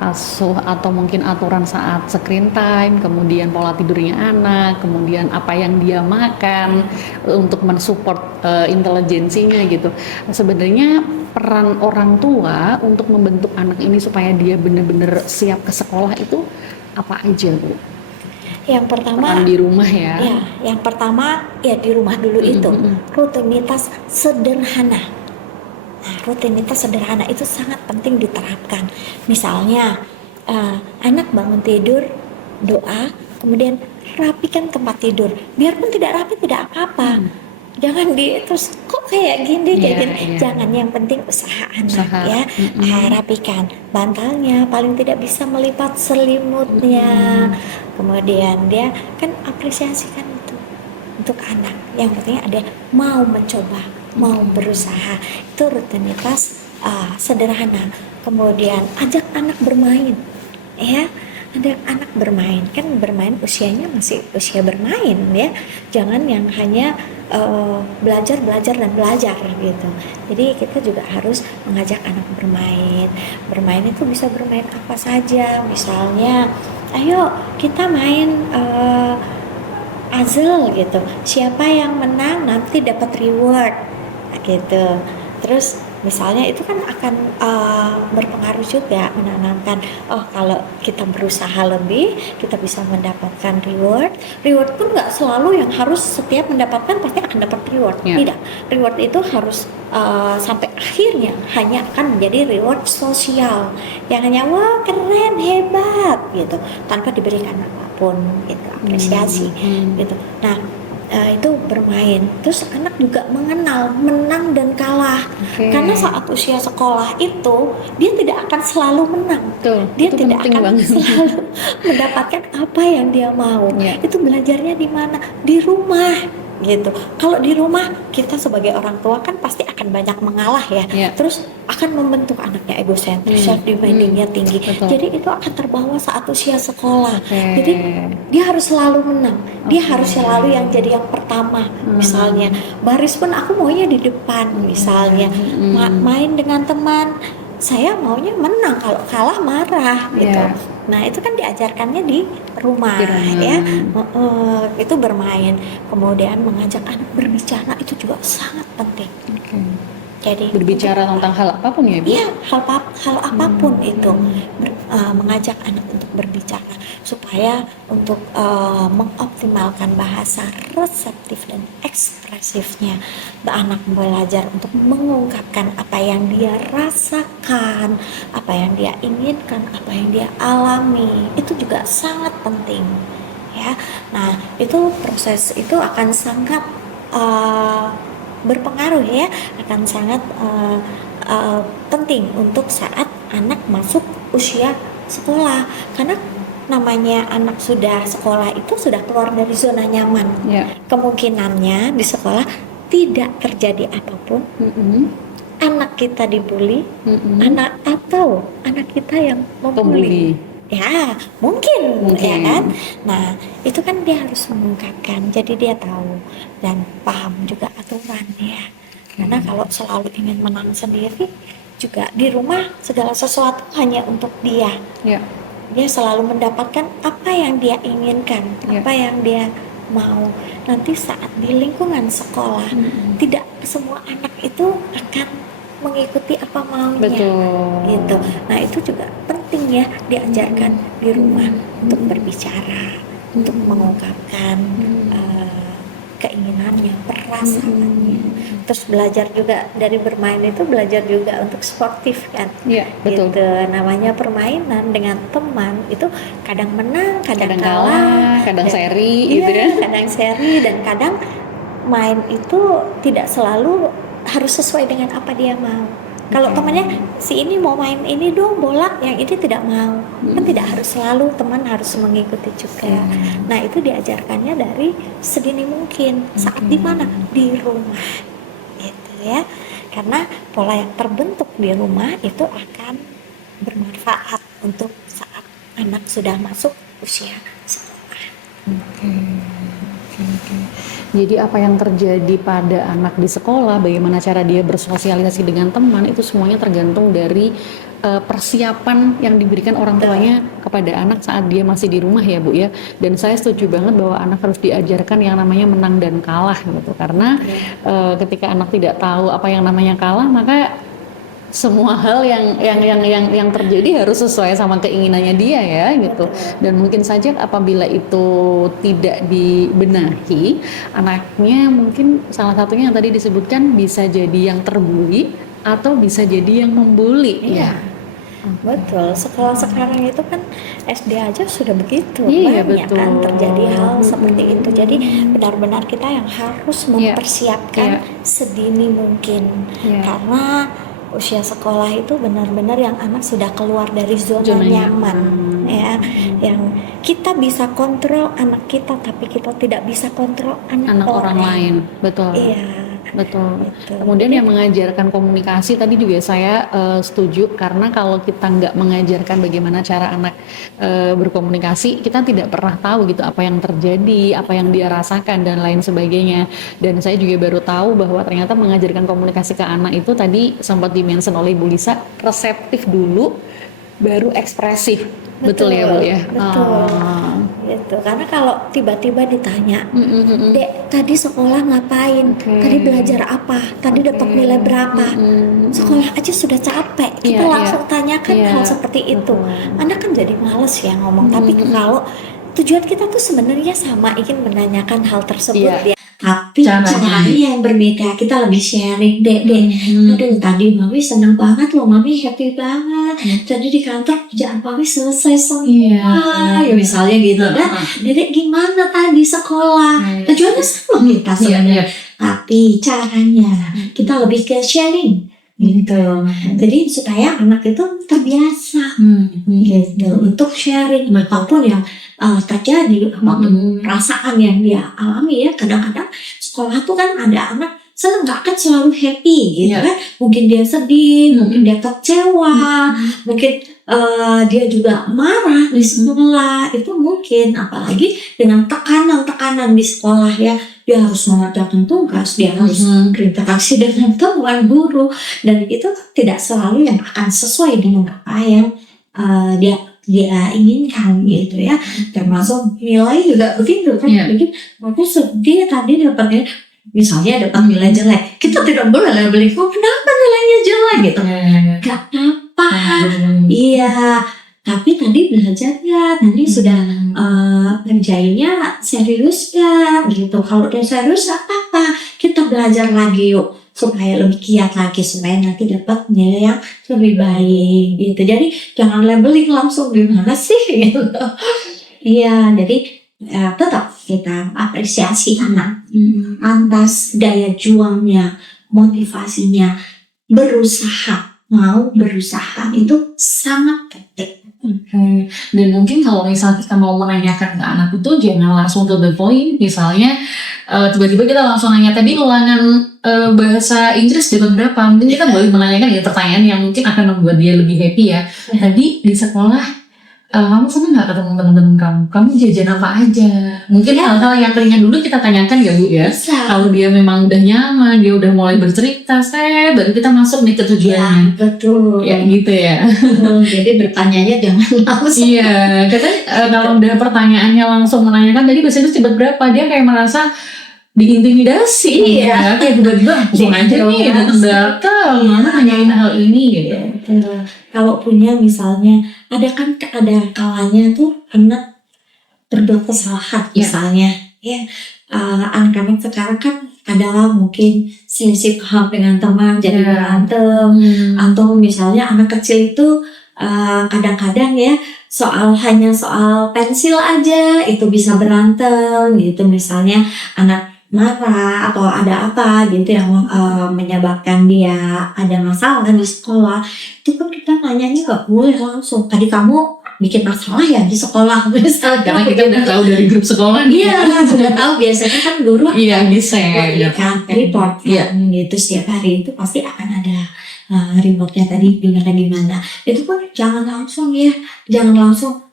asuh atau mungkin aturan saat screen time, kemudian pola tidurnya anak, kemudian apa yang dia makan untuk mensupport intelijensinya gitu. Sebenarnya peran orang tua untuk membentuk anak ini supaya dia benar-benar siap ke sekolah itu apa aja Bu? Yang pertama Peran di rumah ya. Ya, yang pertama ya di rumah dulu itu rutinitas sederhana. Nah, rutinitas sederhana itu sangat penting diterapkan. Misalnya anak bangun tidur, doa, kemudian rapikan tempat tidur. Biarpun tidak rapi tidak apa-apa. Jangan terus kok kayak gini kayak gini. Jangan, yang penting usaha anak ya. Rapikan bantalnya, paling tidak bisa melipat selimutnya. Kemudian dia kan apresiasikan itu untuk anak. Yang penting ada mau mencoba, mau berusaha. Itu rutinitas sederhana. Kemudian ajak anak bermain, ya. Ada anak bermain, kan bermain usianya masih usia bermain ya. Jangan yang hanya belajar dan belajar gitu. Jadi kita juga harus mengajak anak bermain. Bermain itu bisa bermain apa saja, misalnya ayo kita main puzzle gitu, siapa yang menang nanti dapat reward gitu. Terus misalnya itu kan akan berpengaruh juga, menanamkan oh kalau kita berusaha lebih kita bisa mendapatkan reward. Reward pun nggak selalu yang harus setiap mendapatkan pasti akan dapat reward. Tidak, reward itu harus sampai akhirnya hanya akan menjadi reward sosial yang hanya wah keren hebat gitu tanpa diberikan apapun gitu, apresiasi gitu. Nah itu bermain, terus anak juga mengenal menang dan kalah. Karena saat usia sekolah itu dia tidak akan selalu menang. Dia tidak akan selalu mendapatkan apa yang dia mau. Itu belajarnya di mana? Di rumah gitu. Kalau di rumah kita sebagai orang tua kan pasti akan banyak mengalah ya. Terus akan membentuk anaknya egosentris, self demandingnya tinggi. Jadi itu akan terbawa saat usia sekolah. Jadi dia harus selalu menang. Dia harus selalu yang jadi yang pertama. Misalnya baris pun aku maunya di depan. Misalnya main dengan teman, saya maunya menang, kalau kalah marah gitu. Nah itu kan diajarkannya di rumah. Ya. Itu bermain. Kemudian mengajak anak berbicara itu juga sangat penting. Jadi berbicara tentang hal apapun ya Bu? Iya, hal apapun itu mengajak anak untuk berbicara supaya untuk mengoptimalkan bahasa reseptif dan ekspresifnya. Anak belajar untuk mengungkapkan apa yang dia rasakan, apa yang dia inginkan, apa yang dia alami. Itu juga sangat penting ya. Nah, itu proses itu akan sangat berpengaruh ya, akan sangat penting untuk saat anak masuk usia sekolah, karena namanya anak sudah sekolah itu sudah keluar dari zona nyaman. Kemungkinannya di sekolah tidak terjadi apapun, anak kita dibully, anak kita yang membuli. Ya mungkin ya kan. Nah itu kan dia harus mengungkapkan, jadi dia tahu dan paham juga aturan ya. Karena kalau selalu ingin menang sendiri juga di rumah segala sesuatu hanya untuk dia. Dia selalu mendapatkan apa yang dia inginkan, apa yang dia mau. Nanti saat di lingkungan sekolah tidak semua anak itu akan mengikuti apa maunya. Gitu. Nah itu juga penting ya diajarkan di rumah untuk berbicara, untuk mengungkapkan keinginannya, perasaannya. Terus belajar juga dari bermain itu, belajar juga untuk sportif kan. Gitu. Namanya permainan dengan teman itu kadang menang, kadang kalah, kadang seri gitu ya. Kadang seri dan kadang main itu tidak selalu harus sesuai dengan apa dia mau. Kalau temannya si ini mau main ini dong bola, yang ini tidak mau, kan tidak harus selalu teman harus mengikuti juga. Nah itu diajarkannya dari sedini mungkin. Saat di mana? Di rumah, gitu ya. Karena pola yang terbentuk di rumah itu akan bermanfaat untuk saat anak sudah masuk usia sekolah. Jadi apa yang terjadi pada anak di sekolah, bagaimana cara dia bersosialisasi dengan teman, itu semuanya tergantung dari persiapan yang diberikan orang tuanya kepada anak saat dia masih di rumah ya Bu ya. Dan saya setuju banget bahwa anak harus diajarkan yang namanya menang dan kalah gitu. Karena ketika anak tidak tahu apa yang namanya kalah, maka semua hal yang terjadi harus sesuai sama keinginannya dia ya gitu. Dan mungkin saja apabila itu tidak dibenahi, anaknya mungkin salah satunya yang tadi disebutkan bisa jadi yang terbuli atau bisa jadi yang membuli. Betul, sekolah sekarang itu kan SD aja sudah begitu, banyak kan terjadi hal seperti itu. Jadi benar-benar kita yang harus mempersiapkan sedini mungkin, karena usia sekolah itu benar-benar yang anak sudah keluar dari zona nyaman ya, yang kita bisa kontrol anak kita tapi kita tidak bisa kontrol anak orang lain. Betul. Iya. Betul. Gitu. Kemudian yang mengajarkan komunikasi tadi juga saya setuju, karena kalau kita nggak mengajarkan bagaimana cara anak berkomunikasi, kita tidak pernah tahu gitu apa yang terjadi, apa yang dia rasakan dan lain sebagainya. Dan saya juga baru tahu bahwa ternyata mengajarkan komunikasi ke anak itu tadi sempat dimention oleh Bu Lisa, reseptif dulu baru ekspresif. Betul ya Bu ya? Betul. Ah. Gitu. Karena kalau tiba-tiba ditanya, Mm-mm. Dek, tadi sekolah ngapain? Oke. Tadi belajar apa? Tadi Oke. dapat nilai berapa? Mm-mm. Sekolah aja sudah capek. Kita Iya, langsung iya. tanyakan Iya, hal seperti itu. betul. Anak kan jadi males ya ngomong. Tapi kalau tujuan kita tuh sebenarnya sama, ingin menanyakan hal tersebut Iya. ya. Tapi caranya yang berbeda. Kita lebih sharing, Dek. Aduh, tadi Mami senang banget loh, Mami happy banget. Jadi di kantor kerjaan Mami selesai semua, ya misalnya gitu kan. Dedek gimana tadi sekolah? Tujuannya sama kita sebenarnya. Tapi caranya kita lebih ke sharing gitu. Jadi supaya anak itu terbiasa gitu untuk sharing apapun yang terjadi, perasaan yang dia alami ya. Kadang-kadang sekolah tuh kan ada anak seneng gak kan selalu happy gitu kan. Mungkin dia sedih, mungkin dia kecewa, mungkin dia juga marah di sekolah. Itu mungkin, apalagi dengan tekanan-tekanan di sekolah ya. Dia harus mengerjakan tugas, dia harus berinteraksi dengan teman guru, dan itu tidak selalu yang akan sesuai dengan apa yang dia inginkan gitu ya. Termasuk nilai juga begitu kan. Mungkin aku sedih tadi dapatnya, misalnya dapat nilai jelek, kita tidak boleh labeling, oh kenapa nilainya jelek gitu. Gak apa, iya. Tapi tadi belajarnya, tadi sudah ngerjainnya serius ya gitu. Kalau udah serius apa-apa, kita belajar lagi yuk supaya lebih giat lagi, supaya nanti dapat nilai yang lebih baik gitu. Jadi jangan labeling langsung gimana sih gitu. Iya, jadi tetap kita apresiasi anak atas daya juangnya, motivasinya, mau berusaha itu sangat penting. Dan mungkin kalau misalnya kita mau menanyakan ke anak itu jangan langsung to the point. Misalnya tiba-tiba kita langsung nanya tadi ulangan bahasa Inggris dapat berapa. Mungkin kita boleh menanyakan ya pertanyaan yang mungkin akan membuat dia lebih happy ya. Tadi di sekolah kamu seneng gak ketemu teman-teman kamu? Kamu jajan apa aja? Mungkin hal-hal yang ringan dulu kita tanyakan ya Bu ya. Kalau dia memang udah nyaman, dia udah mulai bercerita, baru kita masuk nih ke tujuannya. Betul. Ya gitu ya. Jadi bertanyanya jangan langsung. Iya, katanya kalau udah pertanyaannya langsung menanyakan tadi bahasa Inggris dapat berapa, dia kayak merasa diintimidasi. Iya. Kayak tiba-tiba langsung aja nih datang, mama nanyain hal ini gitu. Kalau punya misalnya ada kalanya tuh anak berbuat kesalahan misalnya ya, anak-anak sekarang kan adalah mungkin selisih paham dengan teman jadi berantem, atau misalnya anak kecil itu kadang-kadang ya hanya soal pensil aja itu bisa berantem gitu. Misalnya anak marah atau ada apa gitu yang menyebabkan dia ada masalah di sekolah, itu kan kita nanyanya gak boleh langsung, tadi kamu bikin masalah ya di sekolah misalnya. Karena kita udah tahu dari grup sekolah. Iya, sudah tahu biasanya kan guru bisa ya. kan report gitu setiap hari itu pasti akan ada reportnya tadi gimana. Itu pun jangan langsung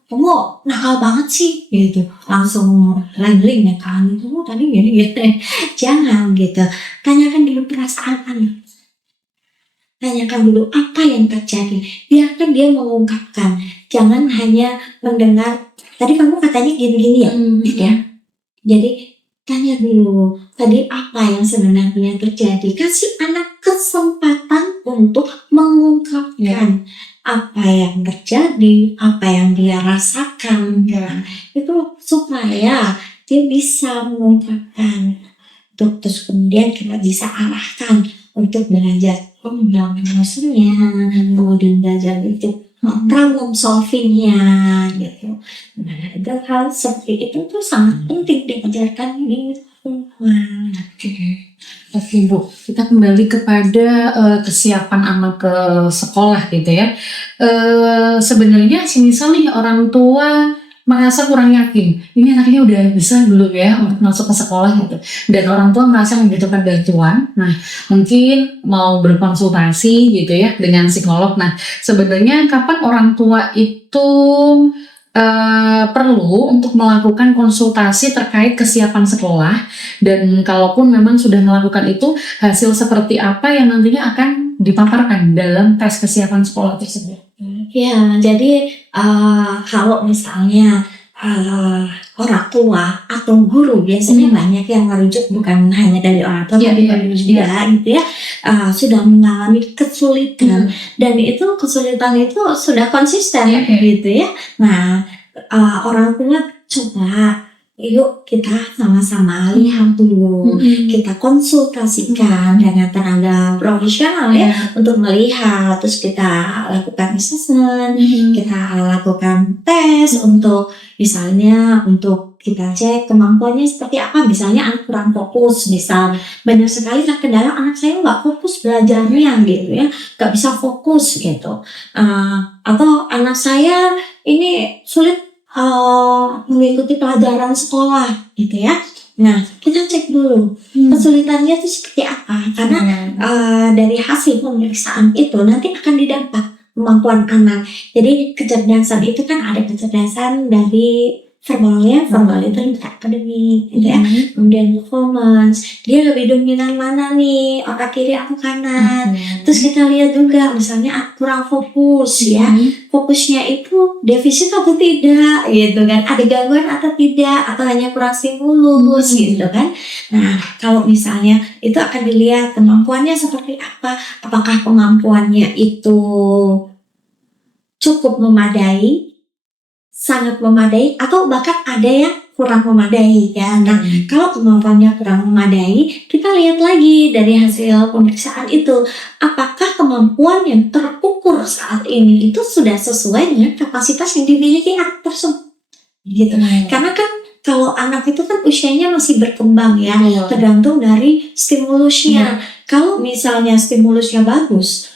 kamu nakal banget sih gitu, langsung labeling ya kan, kamu tadi gini. Jangan gitu, tanyakan dulu perasaan anak, tanyakan dulu apa yang terjadi, biarkan dia mengungkapkan. Jangan hanya mendengar tadi kamu katanya gini ya, ya. Jadi tanya dulu tadi apa yang sebenarnya terjadi, kasih anak kesempatan untuk mengungkapkan apa yang terjadi, apa yang dia rasakan, itu supaya dia bisa mengungkapkan. Terus kemudian kita bisa arahkan untuk belajar emosinya, kemudian belajar itu problem solvingnya gitu. Nah, itu hal seperti itu tuh sangat penting diajarkan di rumah. Oke Bu, kita kembali kepada kesiapan anak ke sekolah gitu ya. Sebenarnya misal nih orang tua merasa kurang yakin, ini anaknya udah bisa belum ya untuk masuk ke sekolah gitu, dan orang tua merasa membutuhkan bantuan. Nah, mungkin mau berkonsultasi gitu ya dengan psikolog. Nah, sebenarnya kapan orang tua itu perlu untuk melakukan konsultasi terkait kesiapan sekolah, dan kalaupun memang sudah melakukan itu, hasil seperti apa yang nantinya akan dipaparkan dalam tes kesiapan sekolah tersebut? Ya, jadi kalau misalnya orang tua atau guru biasanya banyak yang merujuk, bukan hanya dari orang tua Iya, tapi iya, dari juga gitu ya, sudah mengalami kesulitan dan itu kesulitan itu sudah konsisten Iya, iya. gitu ya. Nah, orang tua coba yuk kita sama-sama lihat dulu, kita konsultasikan dengan tenaga profesional ya untuk melihat, terus kita lakukan assessment, kita lakukan tes untuk misalnya untuk kita cek kemampuannya seperti apa. Misalnya anak kurang fokus, misal banyak sekali lah kendala, anak saya nggak fokus belajarnya gitu ya, nggak bisa fokus gitu. Atau anak saya ini sulit mengikuti pelajaran sekolah gitu ya. Nah, kita cek dulu kesulitannya itu seperti apa, karena dari hasil pemeriksaan itu nanti akan didapat kemampuan anak. Jadi kecerdasan itu kan ada kecerdasan dari verbalnya, verbal itu akademik gitu ya. Kemudian performance, dia lebih dominan mana nih, otak kiri atau kanan. Terus kita lihat juga misalnya kurang fokus ya, fokusnya itu defisit atau tidak gitu kan, ada gangguan atau tidak, atau hanya kurang stimulus gitu kan. Nah, kalau misalnya itu akan dilihat kemampuannya seperti apa, apakah kemampuannya itu cukup memadai, sangat memadai, atau bahkan ada yang kurang memadai ya. Nah, kalau kemampuannya kurang memadai, kita lihat lagi dari hasil pemeriksaan itu, apakah kemampuan yang terukur saat ini itu sudah sesuai dengan kapasitas yang dimiliki anak tersebut gitu. Karena kan kalau anak itu kan usianya masih berkembang ya, tergantung dari stimulusnya. Kalau misalnya stimulusnya bagus,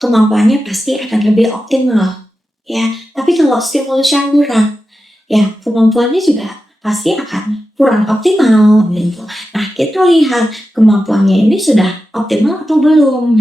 kemampuannya pasti akan lebih optimal ya. Tapi kalau stimulusnya kurang, ya kemampuannya juga pasti akan kurang optimal gitu. Nah, kita lihat kemampuannya ini sudah optimal atau belum.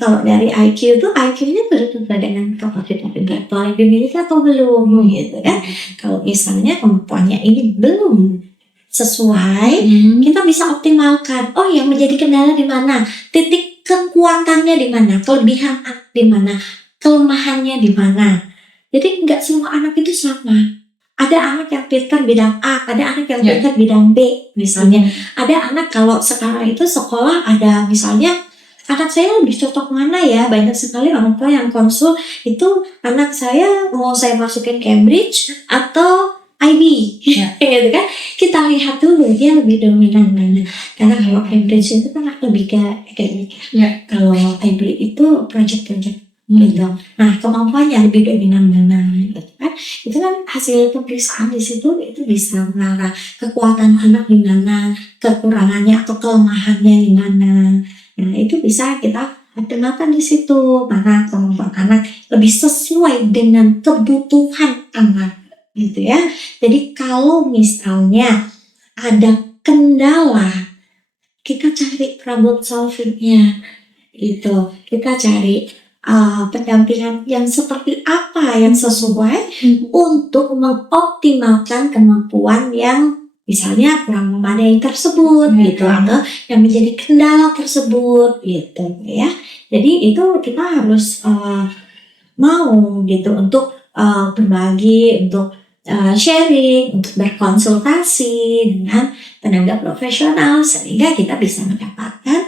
Kalau dari IQ itu, IQ-nya bertentangan dengan kapasitas intelektual yang dimiliki atau belum gitu kan. Kalau misalnya kemampuannya ini belum sesuai, kita bisa optimalkan. Oh, yang menjadi kendala di mana? Titik kekuatannya di mana? Kelebihan di mana? Kelemahannya di mana? Jadi nggak semua anak itu sama. Ada anak yang pintar bidang A, ada anak yang pintar bidang B misalnya. Ada anak kalau sekarang itu sekolah ada misalnya, anak saya lebih cocok mana ya? Banyak sekali orang tua yang konsul itu, anak saya mau saya masukin Cambridge atau IB gitu kan. Kita lihat dulu dia lebih dominan mana. Karena kalau Cambridge itu kan lebih ke akademik. Kalau IB itu project-project gitu. Nah, kemampuannya lebih dominan mana gitu kan. Itu kan hasil pemeriksaan di situ, itu bisa mengarah kekuatan anak di mana, kekurangannya atau kelemahannya di mana. Nah, itu bisa kita optimalkan di situ, mana kemampuan anak lebih sesuai dengan kebutuhan anak gitu ya. Jadi kalau misalnya ada kendala, kita cari problem solving-nya gitu. Kita cari pendampingan yang seperti apa yang sesuai untuk mengoptimalkan kemampuan yang misalnya kurang memadai tersebut gitu, atau yang menjadi kendala tersebut gitu ya. Jadi itu kita harus mau gitu untuk berbagi, untuk sharing, untuk berkonsultasi dengan tenaga profesional sehingga kita bisa mendapatkan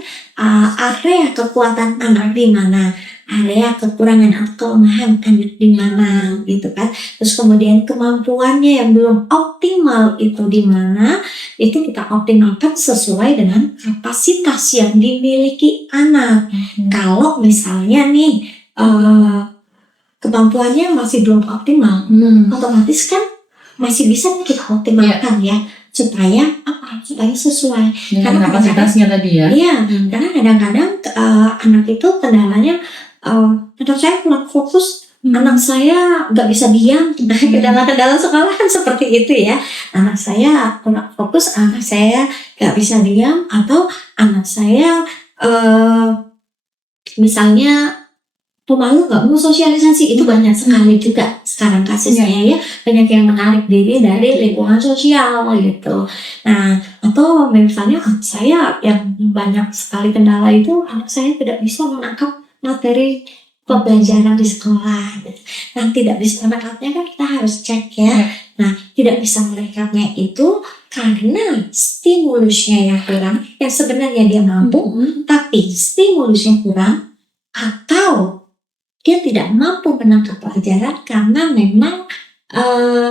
area kekuatan anak di mana, area kekurangan atau kelemahan anak di mana gitu kan. Terus kemudian kemampuannya yang belum optimal itu di mana, itu kita optimalkan sesuai dengan kapasitas yang dimiliki anak. Kalau misalnya nih kemampuannya masih belum optimal, otomatis kan masih bisa kita optimalkan ya, supaya apa? Supaya sesuai. Karena kapasitasnya tadi ya. Iya, karena kadang-kadang anak itu kendalanya, menurut saya kurang fokus Anak saya nggak bisa diam. Kendala-kendala sekolah kan seperti itu ya. Anak saya kurang fokus, anak saya nggak bisa diam, atau anak saya misalnya pemalu, nggak mau sosialisasi. Itu banyak sekali juga sekarang kasusnya ya. Banyak yang menarik diri dari lingkungan sosial gitu. Nah, atau misalnya anak saya yang banyak sekali kendala itu, anak saya tidak bisa menangkap materi pembelajaran di sekolah. Nah, tidak bisa menangkapnya kan kita harus cek ya. Nah, tidak bisa menangkapnya itu karena stimulusnya yang kurang, yang sebenarnya dia mampu, tapi stimulusnya kurang, atau dia tidak mampu menangkap pelajaran karena memang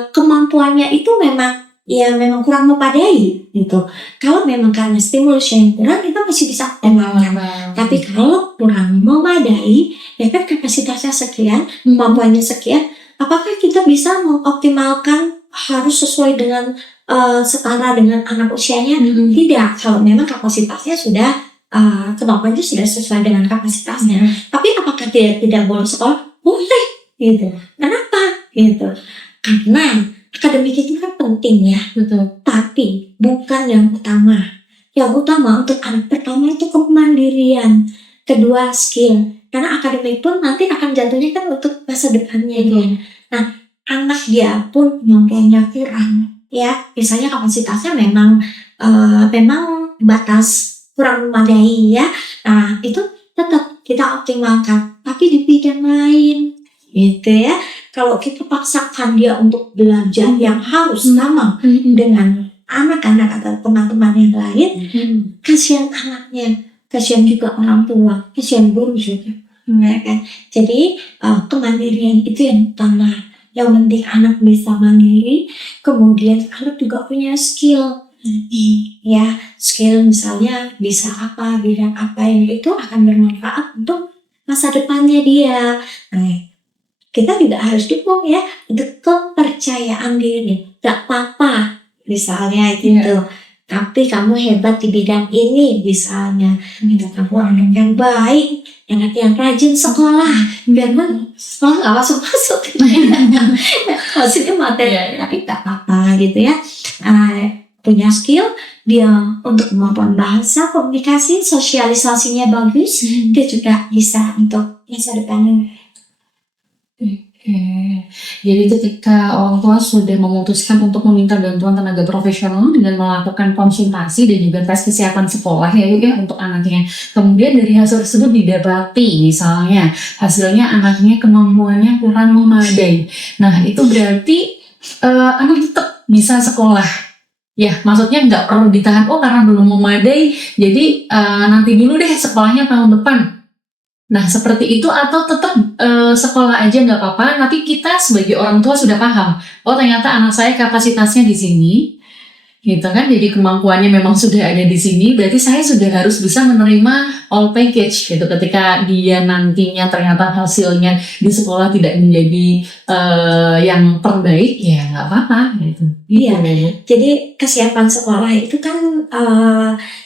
kemampuannya itu memang kurang memadai gitu. Kalau memang karena stimulus yang kurang, kita masih bisa optimalkan. Tapi kalau kurang memadai, ya kan kapasitasnya sekian, kemampuannya sekian, apakah kita bisa mengoptimalkan harus sesuai dengan setara dengan anak usianya? Tidak. Kalau memang kapasitasnya sudah kemampuannya sudah sesuai dengan kapasitasnya. Tapi apakah dia tidak boleh sekolah? Boleh gitu. Kenapa gitu? Karena akademik itu kan penting ya. Betul. Tapi bukan yang utama. Yang utama untuk anak pertama itu kemandirian, kedua skill. Karena akademik pun nanti akan jatuhnya kan untuk masa depannya dia. Nah, anak dia pun kemampuannya kurang ya. Misalnya kapasitasnya memang batas kurang memadai ya. Nah, itu tetap kita optimalkan, tapi di bidang lain gitu ya. Kalau kita paksakan dia untuk belajar yang harus sama dengan anak-anak atau teman-teman yang lain, kasihan anaknya, kasihan juga orang tua, kasihan guru juga. Ya kan? Jadi kemandirian itu yang utama. Yang penting anak bisa mandiri, kemudian anak juga punya skill. Ya, skill misalnya bisa apa, bidang apa yang itu akan bermanfaat untuk masa depannya dia. Nah, kita juga harus dukung ya untuk kepercayaan diri. Gak apa-apa misalnya gitu, tapi kamu hebat di bidang ini misalnya. Kamu anak yang baik, anak yang rajin sekolah, biar sekolah gak masuk-masuk. Maksudnya materi, tapi gak apa-apa gitu ya. Punya skill, dia untuk kemampuan bahasa, komunikasi, sosialisasinya bagus, dia juga bisa untuk masa depannya. Jadi ketika orang tua sudah memutuskan untuk meminta bantuan tenaga profesional dengan melakukan konsultasi dan juga tes kesiapan sekolah ya untuk anaknya. Kemudian dari hasil tersebut didapati misalnya hasilnya anaknya kemampuannya kurang memadai. Nah itu berarti anak tetap bisa sekolah. Ya, maksudnya nggak perlu ditahan, karena belum memadai, jadi nanti dulu deh sekolahnya tahun depan. Nah, seperti itu, atau tetap sekolah aja nggak apa-apa, tapi kita sebagai orang tua sudah paham, ternyata anak saya kapasitasnya di sini, gitu kan, jadi kemampuannya memang sudah ada di sini, berarti saya sudah harus bisa menerima all package, gitu. Ketika dia nantinya ternyata hasilnya di sekolah tidak menjadi yang terbaik, ya nggak apa-apa, gitu. Iya, jadi kesiapan sekolah itu kan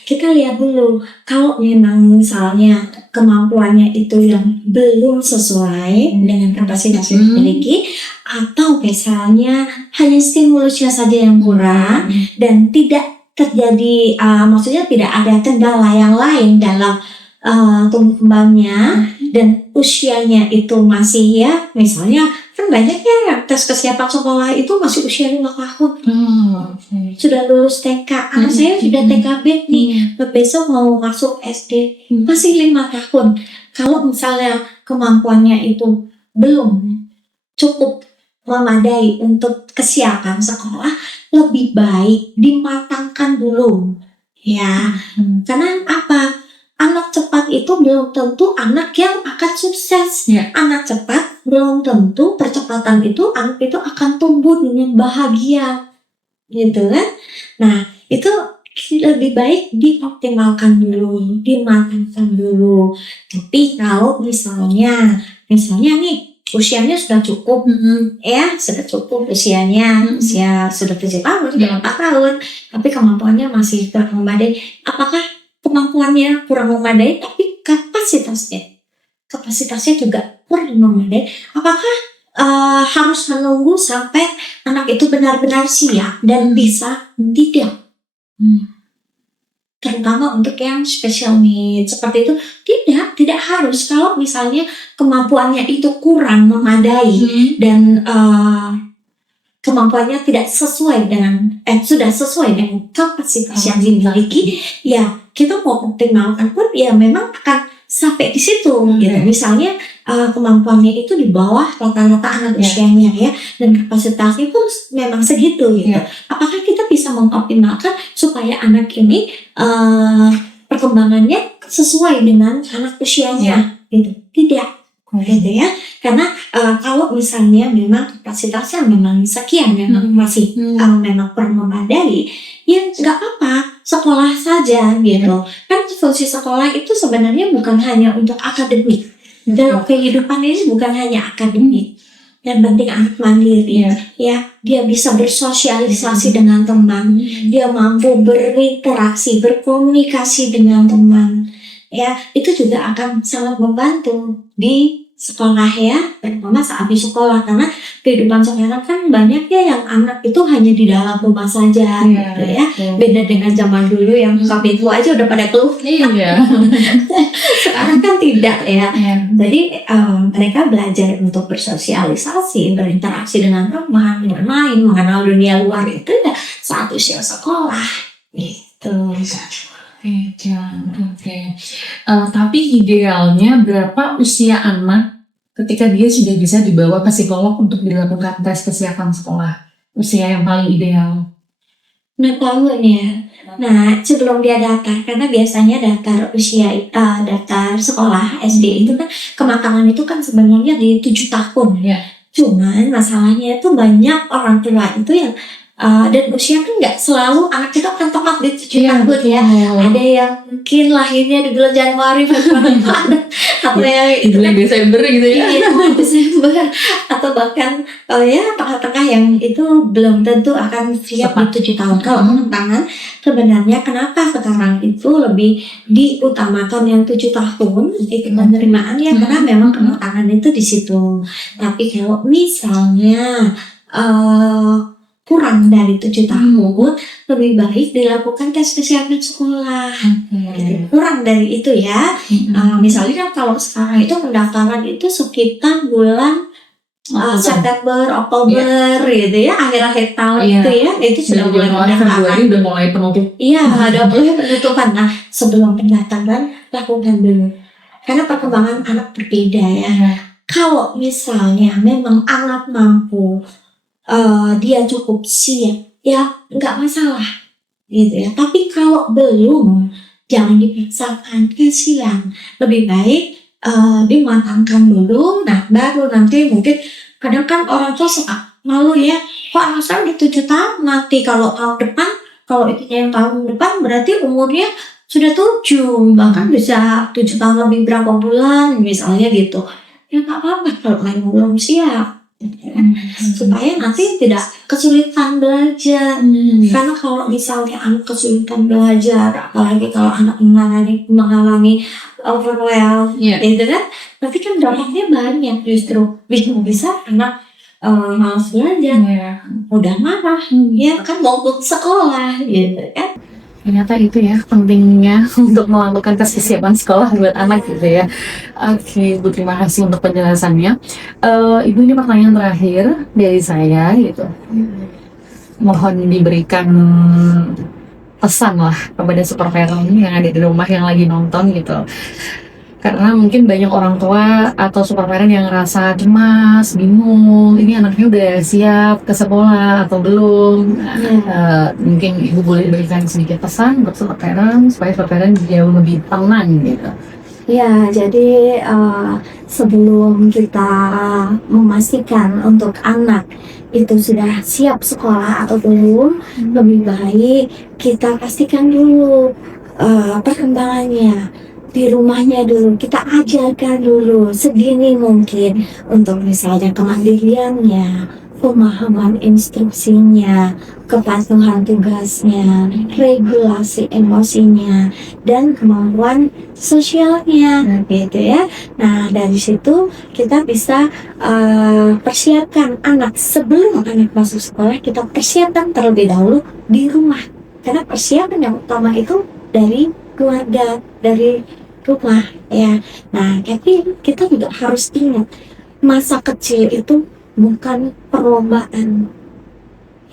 kita lihat dulu. Kalau memang misalnya kemampuannya itu yang belum sesuai dengan kapasitas yang dimiliki, atau misalnya hanya stimulusnya saja yang kurang dan tidak terjadi, maksudnya tidak ada kendala yang lain dalam tumbuh kembangnya dan usianya itu masih ya, misalnya kan banyaknya yang tes kesiapan sekolah itu masih usia 5 tahun. Sudah lulus TK, anak saya sudah TKB nih, besok mau masuk SD, masih 5 tahun. Kalau misalnya kemampuannya itu belum cukup memadai untuk kesiapan sekolah, lebih baik dimatangkan dulu ya. Karena apa? Anak cepat itu belum tentu anak yang akan sukses. Anak cepat belum tentu percepatan itu anak itu akan tumbuh dengan bahagia, gitu kan? Nah, itu lebih baik dioptimalkan dulu, dimatangkan dulu. Tapi kalau misalnya nih usianya sudah cukup, ya sudah cukup usianya, usia sudah 7 tahun, sudah 4 tahun, tapi kemampuannya masih kurang memadai. Apakah kemampuannya kurang memadai, tapi kapasitasnya juga kurang memadai, apakah harus menunggu sampai anak itu benar-benar siap dan bisa? Tidak. Terutama untuk yang special needs seperti itu, tidak harus. Kalau misalnya kemampuannya itu kurang memadai dan kemampuannya tidak sesuai dengan sudah sesuai dengan kapasitas yang dimiliki, ya kita mau optimalkan pun ya memang akan sampai di situ gitu. Misalnya kemampuannya itu di bawah rata-rata anak usianya ya, dan kapasitasnya pun memang segitu gitu. Apakah kita bisa mengoptimalkan supaya anak ini perkembangannya sesuai dengan anak usianya gitu? Tidak. Gitu ya, karena kalau misalnya memang kapasitasnya memang sekian, memang masih memang kurang memadai, ya nggak apa-apa, sekolah saja gitu. Kan fungsi sekolah itu sebenarnya bukan hanya untuk akademik. Dalam kehidupan ini bukan hanya akademik. Yang penting anak mandiri, ya dia bisa bersosialisasi dengan teman, dia mampu berinteraksi, berkomunikasi dengan teman. Ya, itu juga akan sangat membantu di sekolah ya, terutama saat di sekolah, karena kehidupan sekarang kan banyak ya yang anak itu hanya di dalam rumah saja gitu ya. Beda dengan zaman dulu yang buka pintu aja udah pada keluar. Sekarang kan tidak ya. Jadi mereka belajar untuk bersosialisasi, berinteraksi dengan teman, bermain, mengenal dunia luar itu ya saat usia sekolah gitu. Tapi idealnya berapa usia anak ketika dia sudah bisa dibawa ke psikolog untuk dilakukan tes kesiapan sekolah? Usia yang paling ideal? 6 tahun ya. Nah, sebelum dia daftar, karena biasanya daftar usia daftar sekolah SD itu kan kematangan itu kan sebenarnya di 7 tahun. Cuman masalahnya itu banyak orang tua itu yang dan usia kan nggak selalu anak kita akan tepat di 7 tahun ya. Ada yang mungkin lahirnya di bulan Januari, atau yang di bulan Desember gitu ya. Desember, atau bahkan tengah-tengah yang itu belum tentu akan siap di 7 tahun. Kalau kematangan sebenarnya kenapa sekarang itu lebih diutamakan yang 7 tahun itu penerimaan ya, karena memang kematangan itu di situ. Tapi kalau misalnya kurang dari 7 tahun, lebih baik dilakukan tes kesiapan sekolah. Kurang dari itu ya. Misalnya kalau sekarang itu pendaftaran itu sekitar bulan September, Oktober gitu ya, akhir-akhir tahun itu ya, itu sudah mulai pendaftaran. Udah mulai penutup. Iya, udah mulai penutupan. Nah, sebelum pendaftaran lakukan dulu, karena perkembangan anak berbeda ya. Kalau misalnya memang anak mampu, dia cukup siap, ya nggak masalah gitu ya. Tapi kalau belum, jangan dipaksakan, kasihan. Lebih baik dimatangkan dulu. Nah, baru nanti mungkin kadang kan orang tua suka malu ya, kok anak saya udah 7 tahun, nanti kalau tahun depan, kalau itu yang tahun depan berarti umurnya sudah 7, bahkan bisa 7 tahun lebih berapa bulan misalnya gitu. Ya nggak apa-apa kalau memang belum siap. Supaya nanti tidak kesulitan belajar. Karena kalau misalnya anak kesulitan belajar, apalagi kalau anak mengalami overwhelm gitu kan, berarti kan dampaknya banyak, justru bisa anak malas belajar, mudah marah, ya kan, mogok sekolah gitu kan. Ternyata itu ya pentingnya untuk melakukan tes kesiapan sekolah buat anak gitu ya. Oke, Bu, terima kasih untuk penjelasannya. Ibu, ini pertanyaan terakhir dari saya gitu. Mohon diberikan pesan lah kepada super parent yang ada di rumah yang lagi nonton gitu. Karena mungkin banyak orang tua atau super parent yang ngerasa cemas, bingung, ini anaknya udah siap ke sekolah atau belum. Mungkin Ibu boleh berikan sedikit pesan untuk super parent supaya super parent jauh lebih tenang gitu. Ya, jadi sebelum kita memastikan untuk anak itu sudah siap sekolah atau belum, lebih baik kita pastikan dulu perkembangannya di rumahnya dulu. Kita ajarkan dulu sedini mungkin untuk misalnya kemandiriannya, pemahaman instruksinya, kepatuhan tugasnya, regulasi emosinya, dan kemampuan sosialnya, gitu ya. Nah, dari situ kita bisa persiapkan anak sebelum anak masuk sekolah. Kita persiapkan terlebih dahulu di rumah, karena persiapan yang utama itu dari keluarga, dari rumah ya. Nah, tapi kita juga harus ingat masa kecil itu bukan perlombaan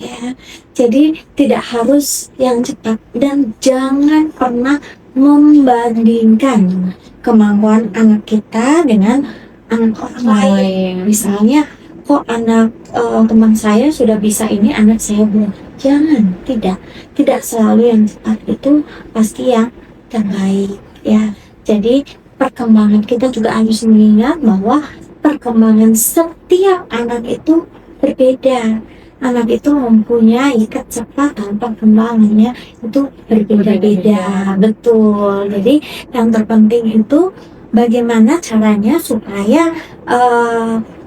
ya. Jadi tidak harus yang cepat, dan jangan pernah membandingkan kemampuan anak kita dengan anak orang lain. Misalnya, kok anak teman saya sudah bisa ini, anak saya belum. Jangan, tidak selalu yang cepat itu pasti yang terbaik ya. Jadi perkembangan kita juga harus mengingat bahwa perkembangan setiap anak itu berbeda. Anak itu mempunyai kecepatan perkembangannya itu berbeda-beda, betul. Jadi yang terpenting itu bagaimana caranya supaya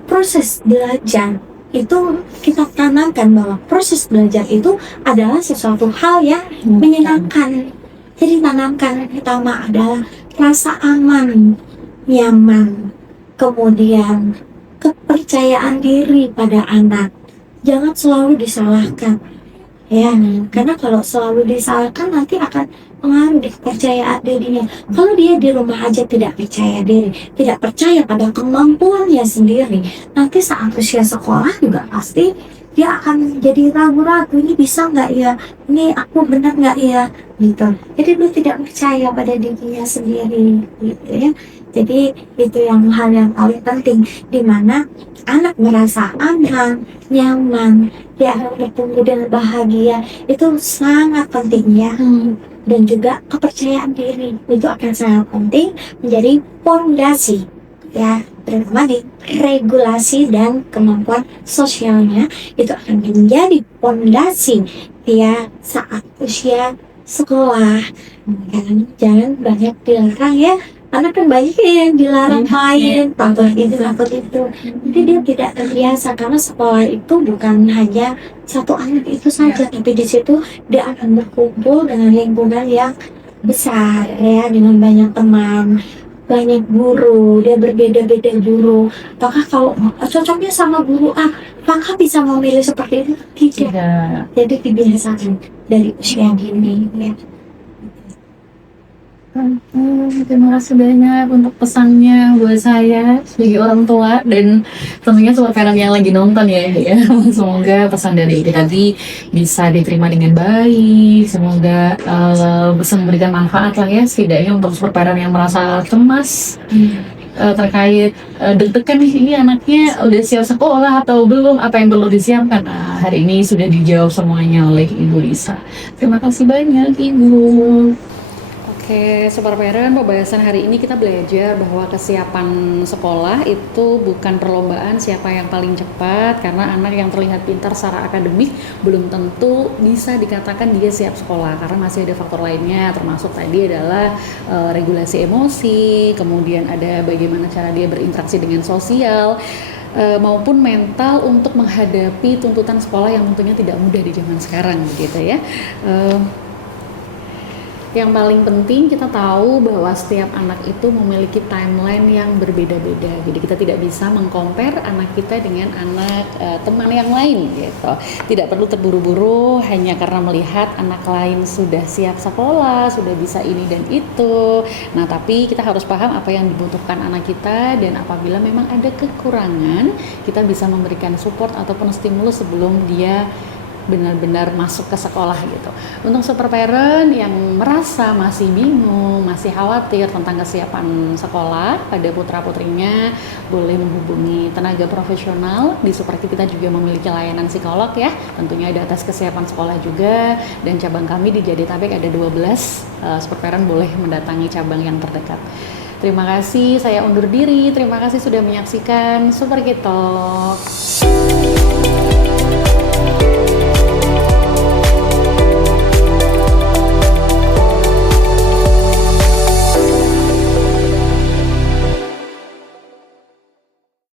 proses belajar itu kita tanamkan bahwa proses belajar itu adalah sesuatu hal yang menyenangkan. Jadi tanamkan pertama adalah rasa aman, nyaman, kemudian kepercayaan diri pada anak. Jangan selalu disalahkan ya, karena kalau selalu disalahkan nanti akan pengaruh di kepercayaan dirinya. Kalau dia di rumah aja tidak percaya diri, tidak percaya pada kemampuannya sendiri, nanti saat usia sekolah juga pasti dia akan jadi ragu-ragu, ini bisa nggak ya, ini aku benar nggak ya, gitu. Jadi dia tidak percaya pada dirinya sendiri, gitu ya. Jadi itu hal yang paling penting, di mana anak merasa aman, nyaman, dia akan bertumbuh dengan bahagia, itu sangat penting ya. Dan juga kepercayaan diri itu akan sangat penting, menjadi pondasi ya, terutama di regulasi dan kemampuan sosialnya itu akan menjadi pondasi dia saat usia sekolah. Jangan banyak dilarang ya, karena kan banyak yang dilarang main, takut itu, takut itu. Jadi dia tidak terbiasa, karena sekolah itu bukan hanya satu anak itu saja, tapi di situ dia akan berkumpul dengan lingkungan yang besar ya, dengan banyak teman, banyak guru, dia berbeda-beda guru. Apakah kalau cocoknya sama guru A, apakah bisa memilih seperti itu? Tidak. Jadi dibiasakan dari usia dini ya. Terima kasih banyak untuk pesannya buat saya sebagai orang tua, dan tentunya super parent yang lagi nonton ya. Semoga pesan dari Ibu tadi bisa diterima dengan baik. Semoga bisa memberikan manfaat lah ya, setidaknya untuk super parent yang merasa cemas terkait deg-degan nih, ini anaknya udah siap sekolah atau belum, apa yang perlu disiapkan. Nah, hari ini sudah dijawab semuanya oleh Ibu Lisa. Terima kasih banyak Ibu. Oke, Super Parent, pembahasan hari ini kita belajar bahwa kesiapan sekolah itu bukan perlombaan siapa yang paling cepat, karena anak yang terlihat pintar secara akademik belum tentu bisa dikatakan dia siap sekolah, karena masih ada faktor lainnya, termasuk tadi adalah regulasi emosi, kemudian ada bagaimana cara dia berinteraksi dengan sosial, maupun mental untuk menghadapi tuntutan sekolah yang tentunya tidak mudah di zaman sekarang gitu ya. Yang paling penting kita tahu bahwa setiap anak itu memiliki timeline yang berbeda-beda. Jadi kita tidak bisa mengcompare anak kita dengan anak teman yang lain gitu. Tidak perlu terburu-buru hanya karena melihat anak lain sudah siap sekolah, sudah bisa ini dan itu. Nah, tapi kita harus paham apa yang dibutuhkan anak kita, dan apabila memang ada kekurangan, kita bisa memberikan support ataupun stimulus sebelum dia benar-benar masuk ke sekolah gitu. Untuk super parent yang merasa masih bingung, masih khawatir tentang kesiapan sekolah pada putra-putrinya, boleh menghubungi tenaga profesional. Di Super Kids kita juga memiliki layanan psikolog ya, tentunya ada tes kesiapan sekolah juga, dan cabang kami di Jadetabek ada 12. Super parent boleh mendatangi cabang yang terdekat. Terima kasih, saya undur diri. Terima kasih sudah menyaksikan Super Kids Talk.